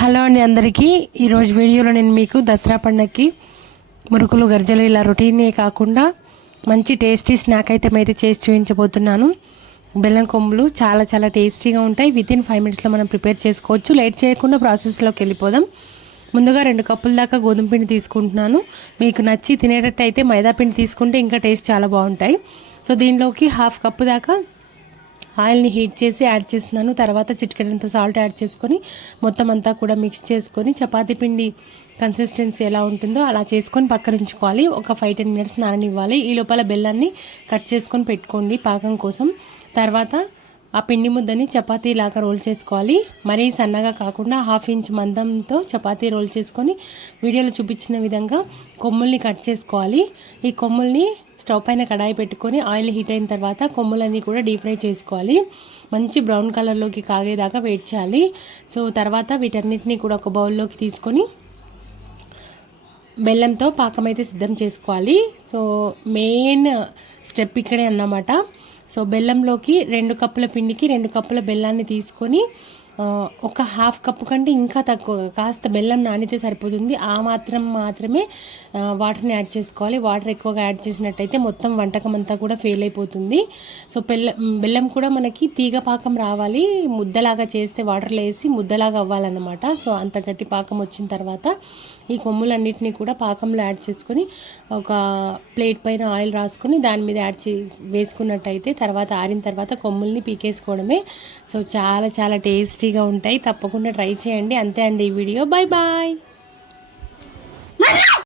Hello అండి అందరికీ. ఈరోజు వీడియోలో నేను మీకు దసరా పండగకి మురుకులు గర్జలు ఇలా రొటీనే కాకుండా మంచి టేస్టీ స్నాక్ ఐటమ్ అయితే చేసి చూపించబోతున్నాను. బెల్లం కొమ్ములు చాలా చాలా టేస్టీగా ఉంటాయి. వితిన్ ఫైవ్ మినిట్స్లో మనం ప్రిపేర్ చేసుకోవచ్చు. లేట్ చేయకుండా ప్రాసెస్లోకి వెళ్ళిపోదాం. ముందుగా రెండు కప్పుల దాకా గోధుమ పిండి తీసుకుంటున్నాను. మీకు నచ్చి తినేటట్టు అయితే మైదా పిండి తీసుకుంటే ఇంకా టేస్ట్ చాలా బాగుంటాయి. సో దీనిలోకి హాఫ్ కప్పు దాకా ఆయిల్ని హీట్ చేసి యాడ్ చేస్తున్నాను. తర్వాత చిటికెడంత సాల్ట్ యాడ్ చేసుకొని మొత్తం అంతా కూడా మిక్స్ చేసుకొని చపాతీ పిండి కన్సిస్టెన్సీ ఎలా ఉంటుందో అలా చేసుకొని పక్కన ఉంచుకోవాలి. ఒక ఫైవ్ టెన్ మినిట్స్ నాననివ్వాలి. ఈ లోపల బెల్లాన్ని కట్ చేసుకొని పెట్టుకోండి పాకం కోసం. తర్వాత ఆ పిండి ముద్దని చపాతీ లాగా రోల్ చేసుకోవాలి. మరీ సన్నగా కాకుండా హాఫ్ ఇంచ్ మందంతో చపాతీ రోల్ చేసుకొని వీడియోలో చూపించిన విధంగా కొమ్ముల్ని కట్ చేసుకోవాలి. ఈ కొమ్ముల్ని స్టవ్ పైన కడాయి పెట్టుకొని ఆయిల్ హీట్ అయిన తర్వాత కొమ్ములన్నీ కూడా డీప్ ఫ్రై చేసుకోవాలి. మంచి బ్రౌన్ కలర్లోకి కాగేదాకా వెయిట్ చేయాలి. సో తర్వాత వీటన్నిటిని కూడా ఒక బౌల్లోకి తీసుకొని బెల్లంతో పాకం అయితే సిద్ధం చేసుకోవాలి. సో మెయిన్ స్టెప్ ఇక్కడే అన్నమాట. సో బెల్లంలోకి రెండు కప్పుల పిండికి రెండు కప్పుల బెల్లాన్ని తీసుకొని ఒక హాఫ్ కప్పు కంటే ఇంకా తక్కువ కాస్త బెల్లం నానితే సరిపోతుంది. ఆ మాత్రం మాత్రమే వాటర్ని యాడ్ చేసుకోవాలి. వాటర్ ఎక్కువగా యాడ్ చేసినట్టయితే మొత్తం వంటకం అంతా కూడా ఫెయిల్ అయిపోతుంది. సో బెల్లం బెల్లం కూడా మనకి తీగ పాకం రావాలి. ముద్దలాగా చేస్తే వాటర్లో వేసి ముద్దలాగా అవ్వాలన్నమాట. సో అంత గట్టి పాకం వచ్చిన తర్వాత ఈ కొమ్ములన్నిటిని కూడా పాకంలో యాడ్ చేసుకొని ఒక ప్లేట్ పైన ఆయిల్ రాసుకొని దాని మీద యాడ్ చే వేసుకున్నట్టయితే తర్వాత ఆరిన తర్వాత కొమ్ముల్ని పీకేసుకోవడమే. సో చాలా చాలా టేస్టీ టేస్టీగా ఉంటాయి. తప్పకుండా ట్రై చేయండి. అంతే అండి ఈ వీడియో. Bye bye